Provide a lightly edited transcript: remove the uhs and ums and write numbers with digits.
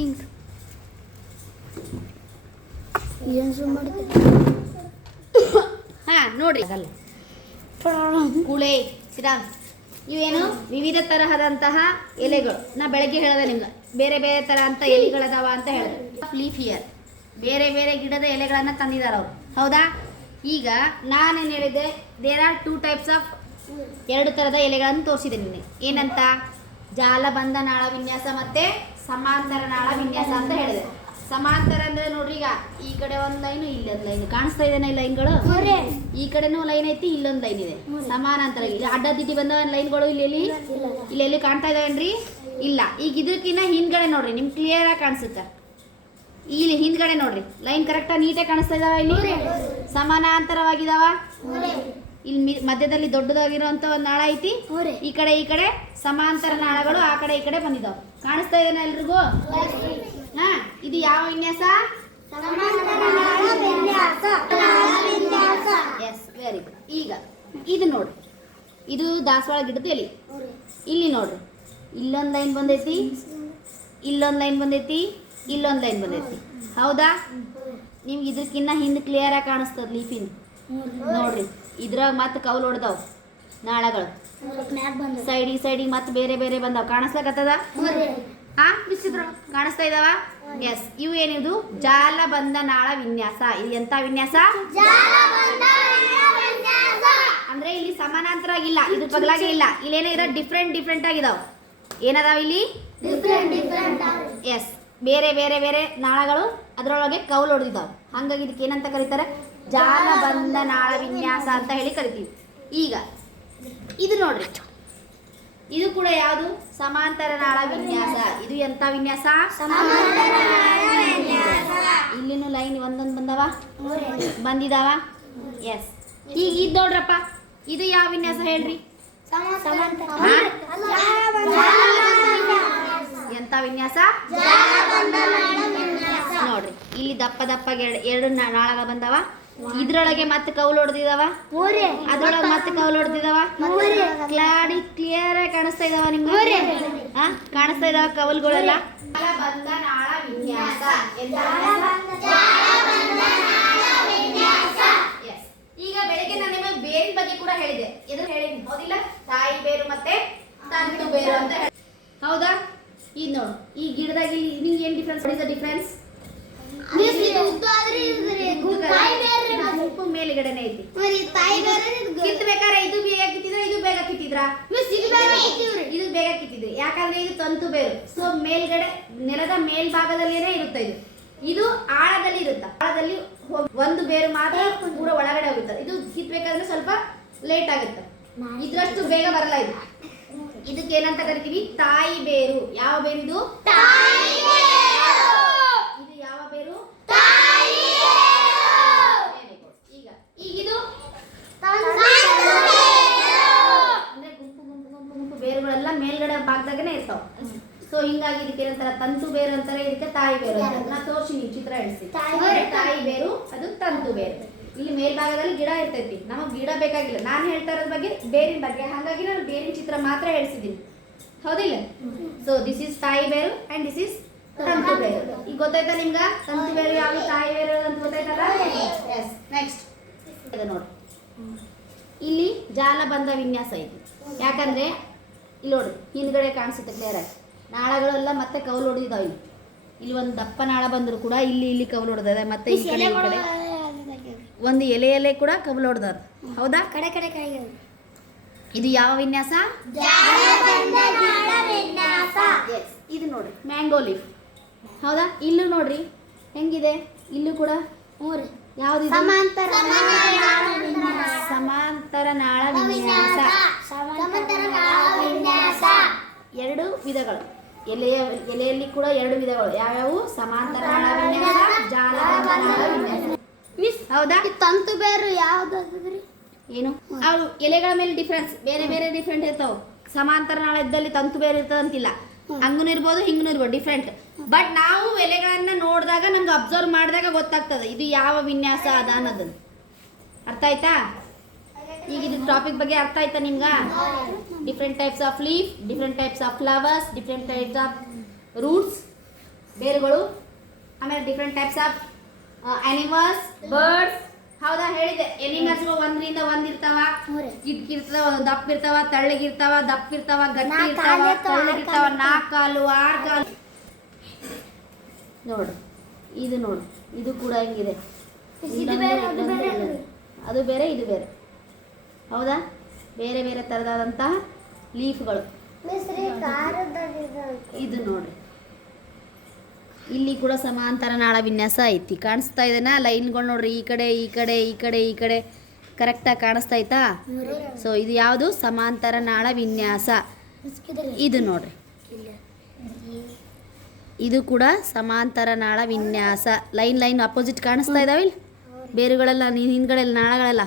Ink ಏನು zoom ಮಾಡಿದೆ? ಹಾಂ ನೋಡ್ರಿ ಕುಳೆ ಸಿರಾಮ್ ಇವೇನು ವಿವಿಧ ತರಹದಂತಹ ಎಲೆಗಳು. ನಾ ಬೆಳಗ್ಗೆ ಹೇಳಿದೆ ನಿಮ್ಗೆ ಬೇರೆ ಬೇರೆ ಥರ ಅಂತ ಎಲೆಗಳದಾವ ಅಂತ ಹೇಳಿದೆ. ಲೀಫ್ ಇಯರ್ ಬೇರೆ ಬೇರೆ ಗಿಡದ ಎಲೆಗಳನ್ನು ತಂದಿದ್ದಾರೆ ಅವರು. ಹೌದಾ? ಈಗ ನಾನೇನು ಹೇಳಿದೆ, ದೇರ್ ಆರ್ 2 ಟೈಪ್ಸ್ ಆಫ್, 2 ಥರದ ಎಲೆಗಳನ್ನು ತೋರಿಸಿದೆ ನಿನ್ನೆ. ಏನಂತ? ಜಾಲಬಂಧ ನಾಳ ವಿನ್ಯಾಸ ಮತ್ತು ಸಮಾಂತರ ನಾಳ ವಿನ್ಯಾಸ ಅಂತ ಹೇಳಿದೆ. ಸಮಾಂತರ ಅಂದರೆ ನೋಡ್ರಿ, ಈಗ ಈ ಕಡೆ ಒಂದು ಲೈನು ಇಲ್ಲೊಂದು ಲೈನ್ ಕಾಣಿಸ್ತಾ ಇದೇನೆ. ಈ ಲೈನ್ಗಳು ಈ ಕಡೆನೂ ಲೈನ್ ಐತಿ, ಇಲ್ಲೊಂದು ಲೈನ್ ಇದೆ. ಸಮಾನಾಂತರ ಇಲ್ಲಿ ಅಡ್ಡ ದಿಡ್ಡಿ ಬಂದ ಲೈನ್ಗಳು ಇಲ್ಲಿ ಕಾಣ್ತಾ ಇದಾವೇನ್ರಿ? ಇಲ್ಲ. ಈಗ ಇದಕ್ಕಿನ್ನ ಹಿಂದ್ಗಡೆ ನೋಡ್ರಿ, ನಿಮ್ಗೆ ಕ್ಲಿಯರ್ ಆಗಿ ಕಾಣಿಸುತ್ತೆ. ಇಲ್ಲಿ ಹಿಂದ್ಗಡೆ ನೋಡ್ರಿ, ಲೈನ್ ಕರೆಕ್ಟಾಗಿ ನೀಟಾಗಿ ಕಾಣಿಸ್ತಾ ಇದಾವ. ಇಲ್ಲಿ ಸಮಾನಾಂತರವಾಗಿದಾವ. ಇಲ್ಲಿ ಮಧ್ಯದಲ್ಲಿ ದೊಡ್ಡದಾಗಿರುವಂತ ಒಂದು ನಾಳ ಐತಿ. ಈ ಕಡೆ ಸಮಾಂತರ ನಾಳಗಳು ಆ ಕಡೆ ಈ ಕಡೆ ಬಂದಿದಾವ. ಕಾಣಿಸ್ತಾ ಇದೇನ ಎಲ್ರಿಗೂ? ಹಾ, ಇದು ಯಾವ ವಿನ್ಯಾಸ? Yes, very good. ಈಗ ಇದು ನೋಡ್ರಿ, ಇದು ದಾಸವಾಳ ಗಿಡದ ಎಲೆ. ಇಲ್ಲಿ ನೋಡ್ರಿ, ಇಲ್ಲೊಂದು ಲೈನ್ ಬಂದೈತಿ, ಇಲ್ಲೊಂದು ಲೈನ್ ಬಂದೈತಿ, ಇಲ್ಲೊಂದು ಲೈನ್ ಬಂದೈತಿ. ಹೌದಾ? ನಿಮ್ಗೆ ಇದಕ್ಕಿನ್ನ ಹಿಂದೆ ಕ್ಲಿಯರ್ ಆಗಿ ಕಾಣಿಸ್ತದ ಲೀಫಿನ್. ನೋಡ್ರಿ, ಇದ್ರಾಗ ಮತ್ತೆ ಕೌಲ್ ಹೊಡೆದವ್ ನಾಳಗಳು, ಸೈಡಿಗೆ ಮತ್ತೆ ಬೇರೆ ಬೇರೆ ಬಂದಾವ. ಕಾಣಿಸ್ಲಕತ್ತದ? ಹಾ, ಬಿಸಿದ್ರು ಕಾಣಿಸ್ತಾ ಇದಾವ? ಎಸ್. ಇವು ಏನಿದು? ಜಾಲಬಂಧ ನಾಳ ವಿನ್ಯಾಸ. ಇದು ಎಂತ ವಿನ್ಯಾಸ? ಅಂದ್ರೆ ಇಲ್ಲಿ ಸಮಾನಾಂತರ ಆಗಿಲ್ಲ, ಇದು ಪಗಲಾಗೆ ಇಲ್ಲ. ಇಲ್ಲೇನೋ ಇರೋ ಡಿಫ್ರೆಂಟ್ ಆಗಿದಾವ. ಏನದಾವ ಇಲ್ಲಿ? ಎಸ್, ಬೇರೆ ಬೇರೆ ಬೇರೆ ನಾಳಗಳು ಅದರೊಳಗೆ ಕೌಲು ಹೊಡೆದಿದ್ದಾವೆ. ಹಾಗಾಗಿ ಇದಕ್ಕೆ ಏನಂತ ಕರೀತಾರೆ? ಜಾಲಬಂಧ ನಾಳ ವಿನ್ಯಾಸ ಅಂತ ಹೇಳಿ ಕರಿತೀವಿ. ಈಗ ಇದು ನೋಡ್ರಿ, ಇದು ಕೂಡ ಯಾವುದು? ಸಮಾಂತರ ನಾಳ ವಿನ್ಯಾಸ. ಇದು ಎಂತ ವಿನ್ಯಾಸ? ಇಲ್ಲಿನೂ ಲೈನ್ ಒಂದೊಂದು ಬಂದಿದಾವ. ಎಸ್. ಈಗ ಇದು ನೋಡ್ರಪ್ಪ, ಇದು ಯಾವ ವಿನ್ಯಾಸ ಹೇಳ್ರಿ? ಎಂತ ವಿನ್ಯಾಸ? ನೋಡ್ರಿ, ಇಲ್ಲಿ ದಪ್ಪಗೆ 2 ನಾಳಗಳು ಬಂದಾವ. ಇದ್ರೊಳಗೆ ಮತ್ತೆ ಕೌಲು ಹೊಡೆದಿದಾವ, ಅದ್ರೊಳಗೆ ಮತ್ತೆ ಕೌಲು ಹೊಡೆದಿದಾವ. ಕ್ಲಿಯರ್ ಆಗಿ ಕಾಣಿಸ್ತಾ ಇದಾವ ನಿಮ್ಗೆ? ಕಾಣಿಸ್ತಾ ಇದಾವ ಕೌಲುಗಳೆಲ್ಲ. ಜಾಲಬಂಧ ನಾಳ ವಿನ್ಯಾಸ. ಈಗ ಬೆಳಿಗ್ಗೆ ನಾನು ನಿಮಗೆ ಬೇರಿನ ಬಗ್ಗೆ ಕೂಡ ಹೇಳಿದೆ. ಹೇಳಿದ್ವಿ ಹೌದಿಲ್ಲ? ತಾಯಿ ಬೇರು ಮತ್ತೆ ತಂತು ಬೇರು ಅಂತ ಹೇಳಿ. ಹೌದಾ? ಇದು ನೋಡು, ಈ ಗಿಡದಾಗಿ ನಿಮ್ಗೆ ಏನು difference? What is the difference? ಗುಂಪು ಮೇಲ್ಗಡೆನೆ ಐತಿ. ಕಿತ್ತಬೇಕಾದ್ರೆ ಇದು ಬೇಗ ಕಿತ್ತಿದ್ರ, ಇದು ಬೇಗ ಕಿತ್ತಿದ್ರ? ಇದು ಬೇಗ ಕಿತ್ತಿದ್ರಿ. ಯಾಕಂದ್ರೆ ಇದು ತಂತು ಬೇರು. ಸೊ ಮೇಲ್ಗಡೆ ನೆಲದ ಮೇಲ್ಭಾಗದಲ್ಲಿನೇ ಇರುತ್ತೆ. ಇದು ಆಳದಲ್ಲಿ ಇರುತ್ತೆ. ಆಳದಲ್ಲಿ ಒಂದು ಬೇರು ಮಾತ್ರ ಪೂರ ಒಳಗಡೆ ಹೋಗುತ್ತೆ. ಇದು ಕಿತ್ತಬೇಕಾದ್ರೆ ಸ್ವಲ್ಪ ಲೇಟ್ ಆಗುತ್ತೆ. ಇದ್ರಷ್ಟು ಬೇಗ ಬರಲ್ಲ ಇದು. ಇದಕ್ಕೆ ಏನಂತ ಕರಿತೀವಿ? ತಾಯಿ ಬೇರು. ಯಾವ ಬೇರು ಇದು? ಇದು ಯಾವ ಬೇರು? ಈಗಿದು ಅಂದ್ರೆ ಗುಂಪು ಬೇರುಗಳೆಲ್ಲ ಮೇಲ್ಗಡೆ ಭಾಗದಾಗನೇ ಇರ್ತಾವ. ಸೊ ಹಿಂಗಾಗಿ ಇದಕ್ಕೆ ಏನಂತಾರ? ತಂತು ಬೇರು ಅಂತಾರೆ, ಇದಕ್ಕೆ ತಾಯಿ ಬೇರು ಅಂತಾರೆ. ನಾ ತೋರಿಸಿ ಚಿತ್ರ ಹಿಡಿಸಿ. ತಾಯಿ ಬೇರು, ಅದು ತಂತು ಬೇರು. ಇಲ್ಲಿ ಮೇಲ್ಭಾಗದಲ್ಲಿ ಗಿಡ ಇರ್ತೈತಿ. ನಮಗೆ ಗಿಡ ಬೇಕಾಗಿಲ್ಲ. ನಾನು ಹೇಳ್ತಾ ಇರೋದ್ರ ಬಗ್ಗೆ ಬೇರಿನ ಬಗ್ಗೆ, ಹಾಗಾಗಿ ನಾನು ಬೇರಿನ ಚಿತ್ರ ಮಾತ್ರ ಹೇಳಿಸಿದ್ದೀನಿ. ಹೌದಿಲ್ಲ? ಸೊ ದಿಸ್ ಇಸ್ ತಾಯಿ ಬೇರು ಅಂಡ್ ದಿಸ್ ಇಸ್ ತಂತು ಬೇರು. ಈಗ ಗೊತ್ತಾಯ್ತಾ ನಿಮ್ಗ? ತಂತು ಬೇರು ಯಾವುದು, ತಾಯಿ ಬೇರು ಅಂತ ಗೊತ್ತಾಯ್ತಲ್ಲ? ಎಸ್. ನೆಕ್ಸ್ಟ್ ಇದು ನೋಡಿ, ಇಲ್ಲಿ ಜಾಲಬಂಧ ವಿನ್ಯಾಸ ಐತಿ. ಯಾಕಂದ್ರೆ ಇಲ್ಲಿ ನೋಡಿ, ಹಿಂದ್ಗಡೆ ಕಾಣಿಸುತ್ತೆ ಕ್ಲಿಯರ್ ಆಗಿ. ನಾಳಗಳೆಲ್ಲ ಮತ್ತೆ ಕೌಲು ಹೊಡೆದಿದ್ದಾವೆ. ಇಲ್ಲಿ ಒಂದು ದಪ್ಪ ನಾಳ ಬಂದ್ರು ಕೂಡ ಇಲ್ಲಿ ಕೌಲು ಹೊಡೆದ. ಮತ್ತೆ ಈ ಕಡೆ ಒಂದು ಎಲೆ ಕೂಡ ಕೌಲು ಹೊಡೆದಾರ. ಹೌದಾ? ಇದು ಯಾವ ವಿನ್ಯಾಸ? ಇದು ನೋಡ್ರಿ, ಮ್ಯಾಂಗೋ ಲೀಫ್. ಹೌದಾ? ಇಲ್ಲೂ ನೋಡ್ರಿ ಹೆಂಗಿದೆ. ಇಲ್ಲೂ ಕೂಡ ಯಾವ್ದು? ಸಮಾಂತರ ನಾಳ ವಿನ್ಯಾಸ. 2 ವಿಧಗಳು. ಎಲೆಯಲ್ಲಿ ಕೂಡ 2 ವಿಧಗಳು. ಯಾವ್ಯಾವು? ಸಮಾಂತರ ನಾಳ ವಿನ್ಯಾಸ, ಜಾಲಬಂಧ ನಾಳ ವಿನ್ಯಾಸ. ಹೌದಾ? ತಂತು ಬೇರು ಯಾವ್ದಾದ್ರಿ? ಏನು? ಅವು ಎಲೆಗಳ ಮೇಲೆ ಡಿಫ್ರೆನ್ಸ್ ಬೇರೆ ಬೇರೆ ಡಿಫ್ರೆಂಟ್ ಇರ್ತಾವ. ಸಮಾಂತರ ನಾಳ ಇದ್ದಲ್ಲಿ ತಂತು ಬೇರೆ ಇರ್ತದ ಅಂತಿಲ್ಲ. ಹಂಗೂ ಇರ್ಬೋದು, ಹಿಂಗೂ ಇರ್ಬೋದು, ಡಿಫ್ರೆಂಟ್. ಬಟ್ ನಾವು ಎಲೆಗಳನ್ನ ನೋಡಿದಾಗ ನಮ್ಗೆ ಅಬ್ಸರ್ವ್ ಮಾಡಿದಾಗ ಗೊತ್ತಾಗ್ತದೆ ಇದು ಯಾವ ವಿನ್ಯಾಸ ಅದ ಅನ್ನೋದನ್ನು. ಅರ್ಥ ಆಯ್ತಾ? ಈಗ ಇದು ಟಾಪಿಕ್ ಬಗ್ಗೆ ಅರ್ಥ ಆಯ್ತಾ ನಿಮ್ಗೆ? Different types of leaf, different types of flowers, different types of roots, ಬೇರುಗಳು, ಆಮೇಲೆ different types of animals, birds. ಹೌದಾ? ಹೇಳಿದೆ. ಎನಿಮಲ್ಸ್ಗಳು ಒಂದರಿಂದ ಒಂದಿರ್ತಾವ, ಗಿಡ್ಕಿರ್ತಾವ, ದಪ್ಪ ಇರ್ತಾವ, ತಳ್ಳಗಿರ್ತಾವ, ದಪ್ಪ ಇರ್ತಾವ, ಗಟ್ಟಿ ಇರ್ತಾವ, ತಳ್ಳಗಿರ್ತಾವ, 4 ಕಾಲು 6 ಕಾಲು. ನೋಡು ಇದು ನೋಡು, ಇದು ಕೂಡ ಹೆಂಗಿದೆ, ಅದು ಬೇರೆ ಇದು ಬೇರೆ. ಹೌದಾ? ಬೇರೆ ಬೇರೆ ಥರದಾದಂತಹ ಲೀಫ್ಗಳು. ಇದು ನೋಡ್ರಿ, ಇಲ್ಲಿ ಕೂಡ ಸಮಾಂತರ ನಾಳ ವಿನ್ಯಾಸ ಐತಿ. ಕಾಣಿಸ್ತಾ ಇದೆನಾ? ಲೈನ್ಗಳು ನೋಡ್ರಿ, ಈ ಕಡೆ ಈ ಕಡೆ ಈ ಕಡೆ ಈ ಕಡೆ ಕರೆಕ್ಟಾಗಿ ಕಾಣಿಸ್ತಾ ಐತಾ? ಸೊ ಇದು ಯಾವುದು? ಸಮಾಂತರ ನಾಳ ವಿನ್ಯಾಸ. ಇದು ನೋಡ್ರಿ, ಇದು ಕೂಡ ಸಮಾಂತರ ನಾಳ ವಿನ್ಯಾಸ. ಲೈನ್ ಲೈನ್ ಅಪೋಸಿಟ್ ಕಾಣಿಸ್ತಾ ಇದಾವಿಲ್ಲ ಬೇರುಗಳೆಲ್ಲ, ಹಿಂದ್ಗಡೆಲ್ಲ ನಾಳಗಳೆಲ್ಲ.